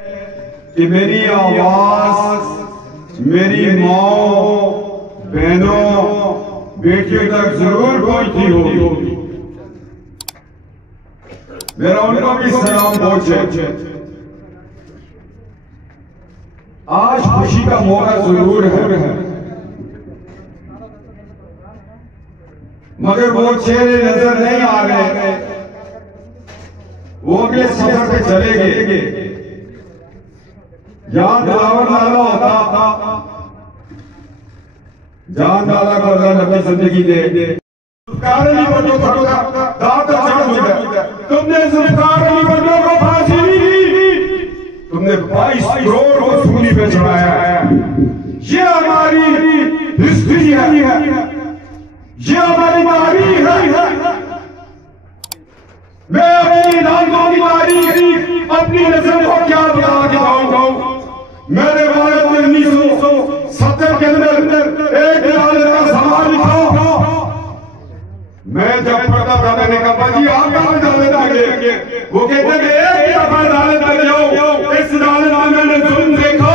कि मेरी आवाज मेरी माँ बहनों बेटियों तक जरूर पहुंचती होगी। मेरा उनको भी सलाम पहुंचे। आज खुशी का मौका जरूर है, मगर वो चेहरे नजर नहीं आ रहे। वो अगले सफर पे चले गए। जान दिलावर वाला होता, जान डाला को अल्लाह लंबी जिंदगी दे। कारली बंदों को दांत चढ़ चुका। तुमने कारली बंदों को फांसी दी, तुमने 22 करोड़ को सूली पे चढ़ाया है। ये हमारी हिस्ट्री है, ये हमारी तारीख है। मैं अपनी नामों की तारीख अपनी नजर को क्या बता के बताऊंगा। मैंने भारत में 1970 के अंदर एक डाले का सवाल लिखा। मैं जब पढ़ता था मैंने कहा जी आप कहां डाले डालेंगे? वो कहते थे एक दफा डाले डाले जाओ। इस डाले में मैंने जुल्म देखा,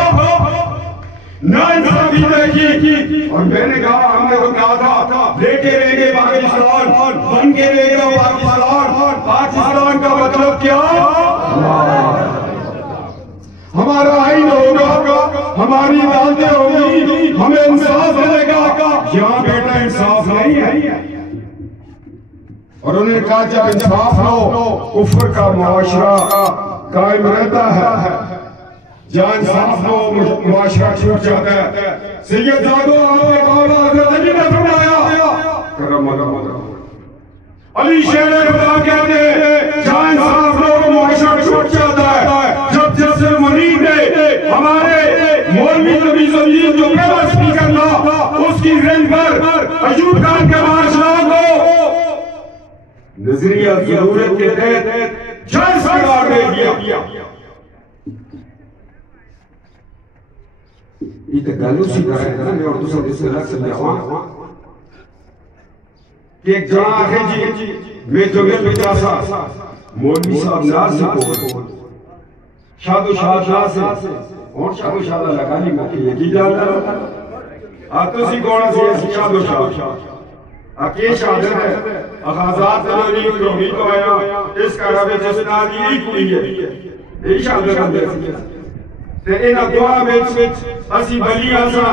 नाइंसाफी देखी, और मैंने कहा हमने तो कहा था लेके रहेंगे पाकिस्तान, बन के रहेगा पाकिस्तान। पाकिस्तान का मतलब क्या? हमारा आईन होगा, हमारी अदालतें होगी, हमें इंसाफ मिलेगा। यहाँ बेटा इंसाफ नहीं है। और उन्होंने कहा जब इंसाफ हो कुफ्र का मुआशरा कायम रहता है, जहाँ इंसाफ हो मुआशरा छूट जाता है। सैयद जादो आपके मौला हज़रत अली ने फरमाया, अली शेर खुदा कहते जहाँ इंसाफ हो मुआशरा छूट जाता है। जब जैसे मुनीर ने हमारे मौलवी नबी ज़मीन जो पहला स्पीकर था उसकी रिंग पर अयूब खान के मार्शल को नजरिया जरूरत के तहत जज करार दे दिया। ये तो गलत सी बात है ना। मैं और दूसरा से लिखवा कि एक जहाँ है जी मैं जगह पे जासा मौलवी साहब नाज से को शादो शादा से और शादो शादा लगानी मौके ये की जाता आतो सी कौन सी शादो शादा अकेश आदर है आजाद तलोनी रोही तो आया इस करावे जसना दी कुड़ी है ये शादो करते ते इन दुआ में असी बली आसा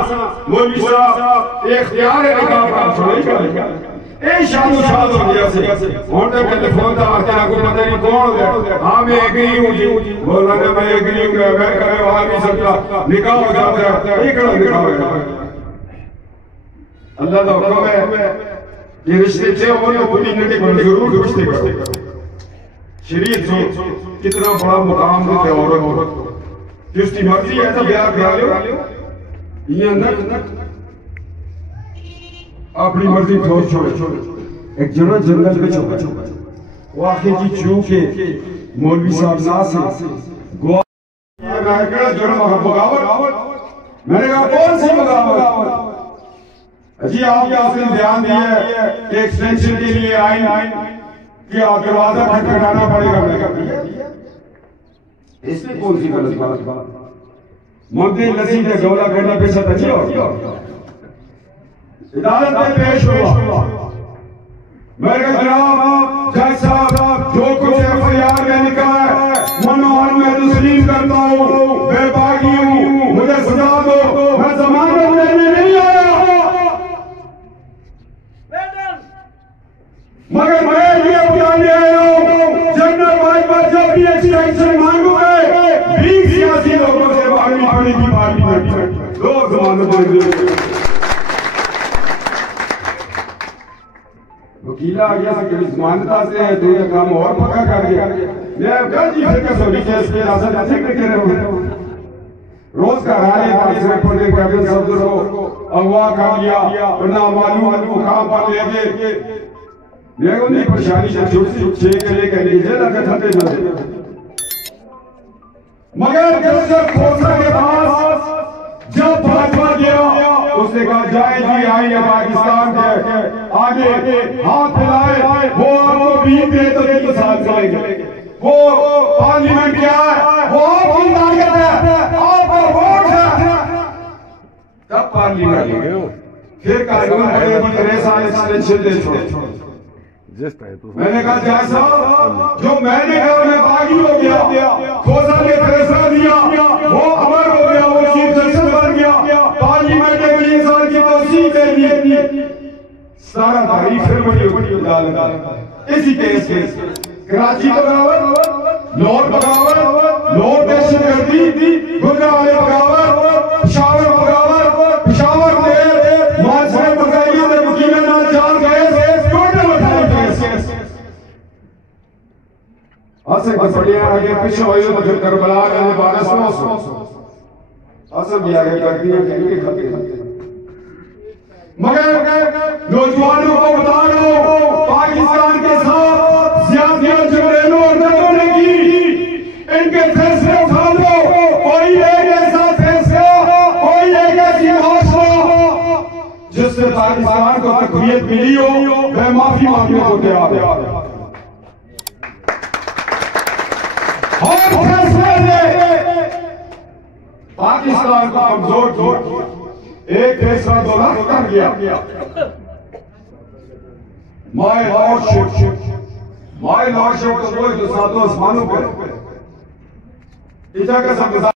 मौलवी साहब इख्तियार है निकाह का छोड़ी कर ए शादो शाद हो गया से और तक टेलीफोन दा आते ना को पता नहीं कौन है। हां मैं एग्री हूं जी बोलना ने मैं एग्री हूं मैं करे आ नहीं सकता निकाह हो जाता है। ये कड़ा निकाह है अल्लाह का हुक्म है। ये रिश्ते थे वो तो बुनी ने को जरूर रिश्ते करो। शरीयत से कितना बड़ा मुकाम देते औरत को जिसकी मर्जी है तो ब्याह करा लो। ये अंदर अपनी मर्जी छोड़ एक जना जंगल में छोड़ा वो आखिर की चू के मौलवी साहब ना से बगावत। मैंने कहा कौन सी बगावत जी? आपने उसने ध्यान दिया कि एक्सटेंशन के लिए आइन कि दरवाजा खटखटाना पड़ेगा। इसमें कौन सी गलत बात? मुद्दे नसीब ने गौला करना पे सब अच्छी होगी। अदालत में पेश हुआ। मेरे जनाब जज साहब जो कुछ एफआईआर में लिखा है मनोहर में तस्लीम करता हूँ, मैं बागी हूँ, मुझे सजा दो, मैं जमानत लेने नहीं आया। मगर मैं ये बताने आया हूँ जनरल भाई पर जब भी एक्सटेंशन मांगोगे 20 सियासी लोगों से भागनी पड़ेगी पार्टी में। लोग जमानत मांगे वकीला आ गया कि जमानता से है तो ये काम और पक्का कर दिया। मैं कल जी फिर कसौली केस के आसर ऐसे करके रहे रोज का रानी पाकिस्तान पर कैबिनेट सदस्य को अगवा कर लिया वरना मालूम मुकाम पर ले गए। मैं उन्हीं परेशानी से छोटी छे के लेकर नीचे लगे खते न मगर जब खोसा के पास जब भाजपा गया उसने कहा जाए जी आइए पाकिस्तान के आगे हाथ फैलाए वो आपको बीत दे तो साथ चलेंगे। वो पार्लियामेंट क्या है वो आपकी पार्लियामेंट फिर कार्यक्रम बड़े तेरेसा एक्सटेंशन दे छोड़ मैंने कहा जैसा जो मैंने कहा मैं बागी हो गया खोसा ने फैसला दिया वो अमर हो गया वो चीफ जस्टिस बन गया पार्लियामेंट ने 3 साल की तोसी दे दी सारा तारीफ फिर बड़ी अदालत इसी केस कराची बगावत लाहौर बगावत लाहौर दहशतगर्दी गुजरात बगावत पेशावर बगावत पेशावर में मानसून बगाइयों ने वकील ना जान गए असल के बढ़िया आगे पीछे हुए तो फिर करबला के 1200 असल भी आगे करती है कि खाते मगर नौजवानों को बता रहा हूं पाकिस्तान के साथ सियासियों झगड़ेलों और दंगों ने की इनके फैसले उठा लो कोई एक ऐसा फैसला कोई एक ऐसी भाषा जिससे पाकिस्तान को तकरीर मिली हो वह माफी मांगने को तैयार है और फैसले ने पाकिस्तान को कमजोर छोड़ एक फैसला 2 लाख कर दिया माय लॉर्डशिप तो वो जो सातों आसमानों पर इतना का